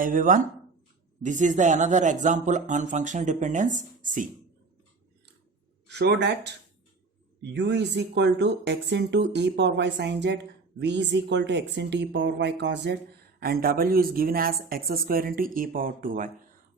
Hi everyone, this is the another example on functional dependence. C. Show that u is equal to x into e power y sin z, v is equal to x into e power y cos z, and w is given as x square into e power 2y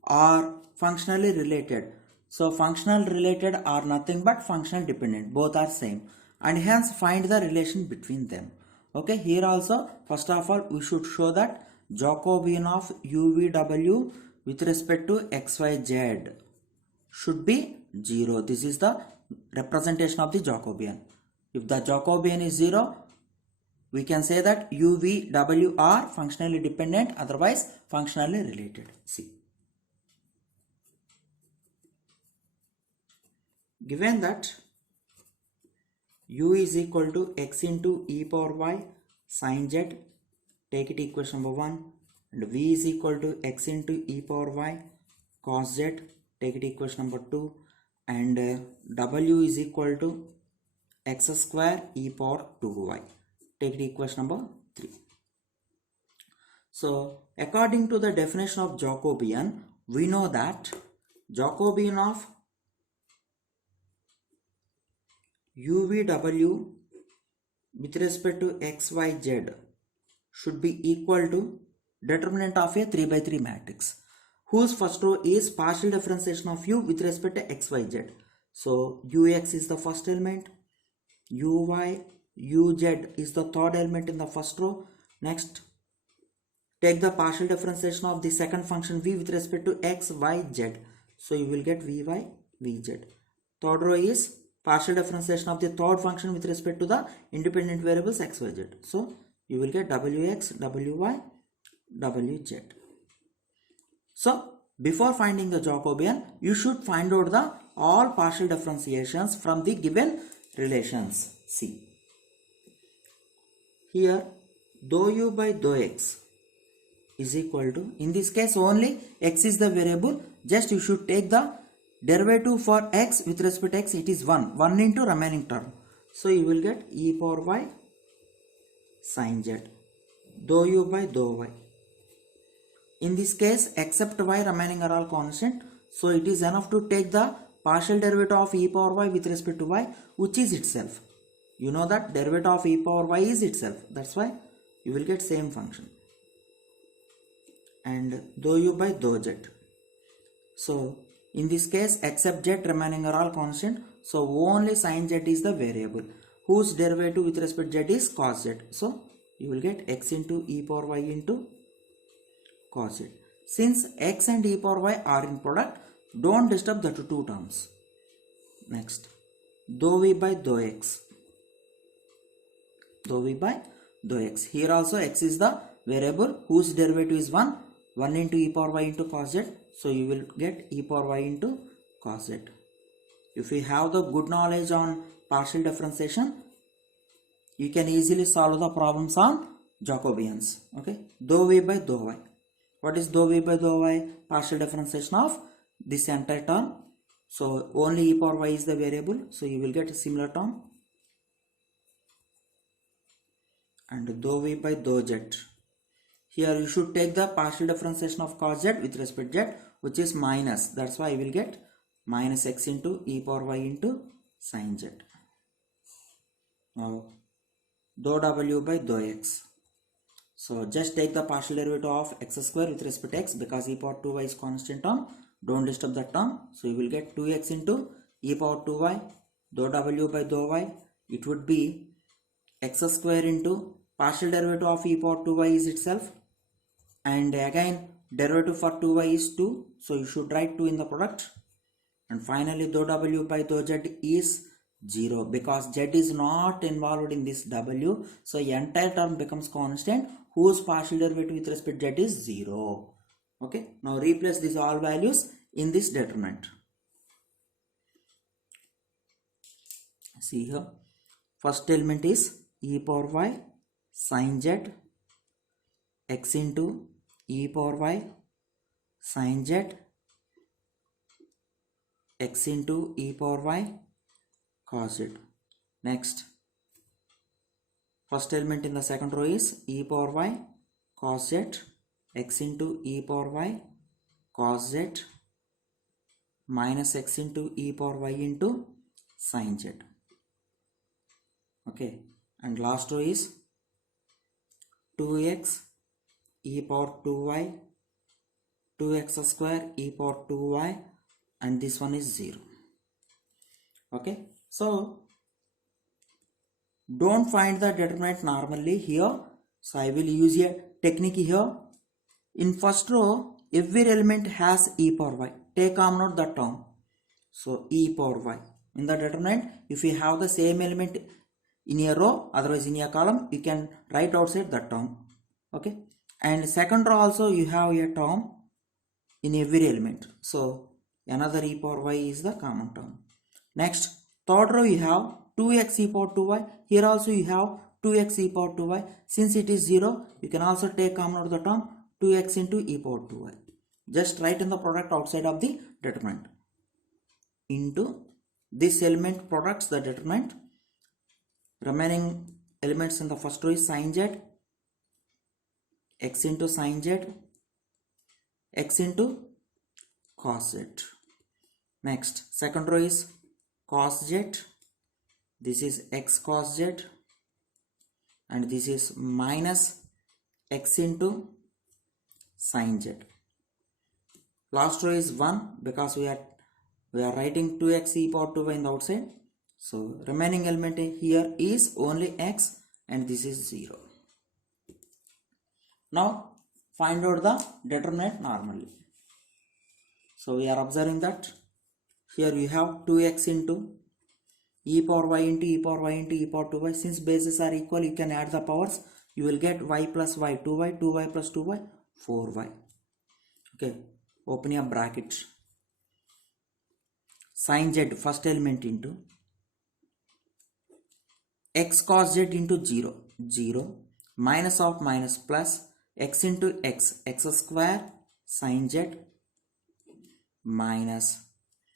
are functionally related. So functional related are nothing but functional dependent, both are same, and hence find the relation between them. Okay, here also first of all we should show that Jacobian of UVW with respect to XYZ should be 0. This is the representation of the Jacobian. If the Jacobian is 0, we can say that UVW are functionally dependent, otherwise functionally related. See. Given that u is equal to x into e power y sin z, take it equation number 1, and v is equal to x into e power y cos z, take it equation number 2, and w is equal to x square e power 2y, take it equation number 3. So according to the definition of Jacobian, we know that Jacobian of UVW with respect to XYZ should be equal to determinant of a 3 by 3 matrix whose first row is partial differentiation of u with respect to XYZ. So ux is the first element, uy, uz is the third element in the first row. Next, take the partial differentiation of the second function v with respect to x, y, z. So you will get vy, vz. Third row is partial differentiation of the third function with respect to the independent variables x, y, z. So you will get wx, wy, wz. So before finding the Jacobian, you should find out the all partial differentiations from the given relations. See. Here dou u by dou x is equal to, in this case only x is the variable, just you should take the derivative for x with respect to x, it is 1 into remaining term. So you will get e power y sin z, dou u by dou y. In this case, except y remaining are all constant, so it is enough to take the partial derivative of e power y with respect to y, which is itself. You know that derivative of e power y is itself, that's why you will get same function. And dou u by dou z. So in this case, except z remaining are all constant, so only sin z is the variable whose derivative with respect to z is cos z. So you will get x into e power y into cos z. Since x and e power y are in product, don't disturb the two terms. Next, dou v by dou x. Dou v by dou x. Here also x is the variable whose derivative is 1 into e power y into cos z. So you will get e power y into cos z. If you have the good knowledge on partial differentiation, you can easily solve the problems on Jacobians. Okay, dou v by dou y. What is dou v by dou y? Partial differentiation of this entire term. So only e power y is the variable, so you will get a similar term. And dou v by dou z. Here you should take the partial differentiation of cos z with respect to z, which is minus. That's why you will get minus x into e power y into sin z. Now dou w by dou x. So just take the partial derivative of x square with respect to x, because e power 2y is constant term. Don't disturb that term. So you will get 2x into e power 2y, dou w by dou y. It would be x square into partial derivative of e power 2y is itself, and again derivative for 2y is 2, so you should write 2 in the product, and finally dou w by dou z is 0 because z is not involved in this w, so entire term becomes constant whose partial derivative with respect to z is 0. Okay, now replace these all values in this determinant. See here, first element is e power y sin z, x into e power y sin z, x into e power y cos z. Next, first element in the second row is e power y cos z, x into e power y cos z minus x into e power y into sin z. Okay, and last row is 2x e power 2y 2x square e power 2y, and this one is 0. Okay, so don't find the determinant normally here, so I will use a technique here. In first row every element has e power y, take common out the term, so e power y. In the determinant, if you have the same element in a row, otherwise in a column, you can write outside the term. Okay, and second row also you have a term in every element, so another e power y is the common term. Next, third row you have 2x e power 2y, here also you have 2x e power 2y. Since it is 0, you can also take common out of the term 2x into e power 2y. Just write in the product outside of the determinant. Into this element products the determinant. Remaining elements in the first row is sin z, x into sin z, x into cos z. Next, second row is cos z, this is x cos z, and this is minus x into sin z. Last row is 1 because we are writing 2x e power 2y in the outside. So remaining element here is only x, and this is 0. Now find out the determinant normally. So we are observing that here you have 2x into e power y into e power y into e power 2y. Since bases are equal, you can add the powers. You will get y plus y 2y, 2y plus 2y 4y. Okay, open a bracket. Sin z first element into x cos z into 0, 0, minus of minus plus x into x, x square sin z, minus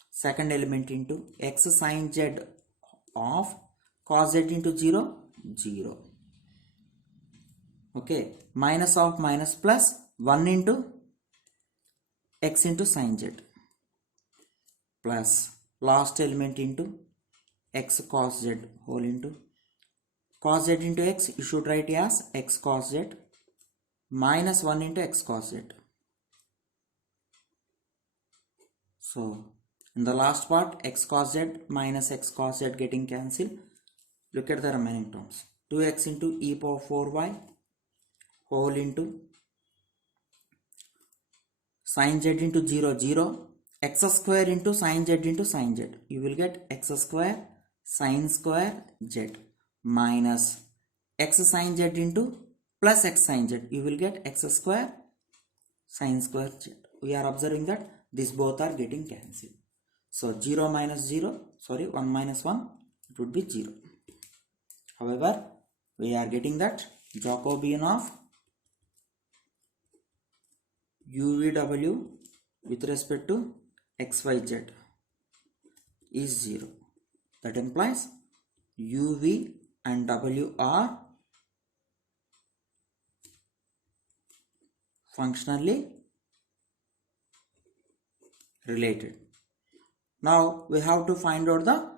second element into x sin z of cos z into 0, 0. Okay, minus of minus plus 1 into x into sin z, plus last element into x cos z whole into cos z into x, you should write as x cos z minus 1 into x cos z. So in the last part, x cos z minus x cos z getting cancelled. Look at the remaining terms. 2x into e power 4y whole into sin z into 0, 0, x square into sin z into sin z. You will get x square sin square z minus x sin z into plus x sin z. You will get x square sin square z. We are observing that these both are getting cancelled. So 0 minus 0, sorry, 1 minus 1, it would be 0. However, we are getting that Jacobian of UVW with respect to XYZ is 0. That implies UV and W are functionally related. Now we have to find out the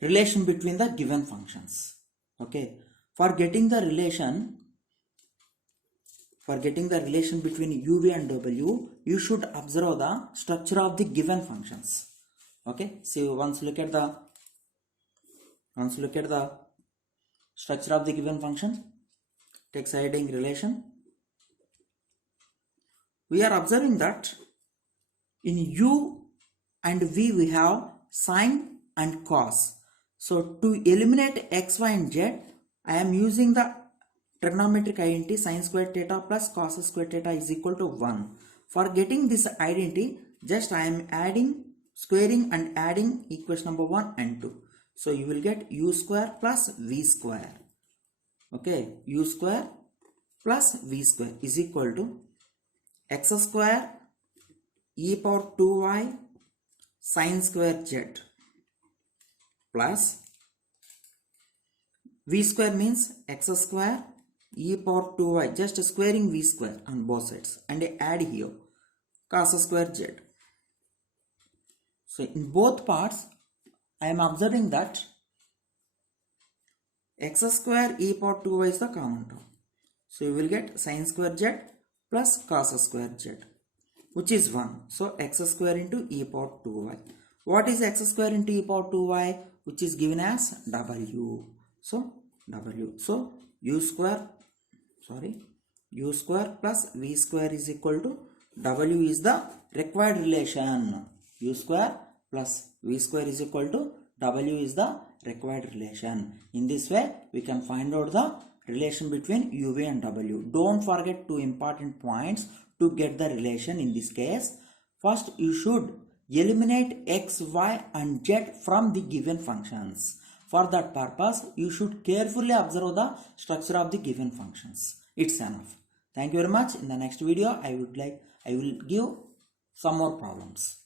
relation between the given functions. Okay, for getting the relation between UV and W, you should observe the structure of the given functions. Okay, so once look at the structure of the given function, take siding relation. We are observing that in U and V we have sine and cos. So to eliminate x, y and z, I am using the trigonometric identity sin square theta plus cos square theta is equal to 1. For getting this identity, just I am squaring and adding equation number 1 and 2. So you will get u square plus v square. Okay, u square plus v square is equal to x square e power 2y sin square z plus v square means x square e power 2y, just squaring v square on both sides and add here cos square z. So in both parts I am observing that x square e power 2y is the common term. So you will get sin square z plus cos square z, which is 1. So x square into e power 2y. What is x square into e power 2y? Which is given as w. So w. So u square plus v square is equal to w is the required relation. U square plus v square is equal to w is the required relation. In this way we can find out the relation between uv and w. Don't forget two important points to get the relation in this case. First, you should eliminate x, y and z from the given functions. For that purpose, you should carefully observe the structure of the given functions. It's enough. Thank you very much. In the next video, I will give some more problems.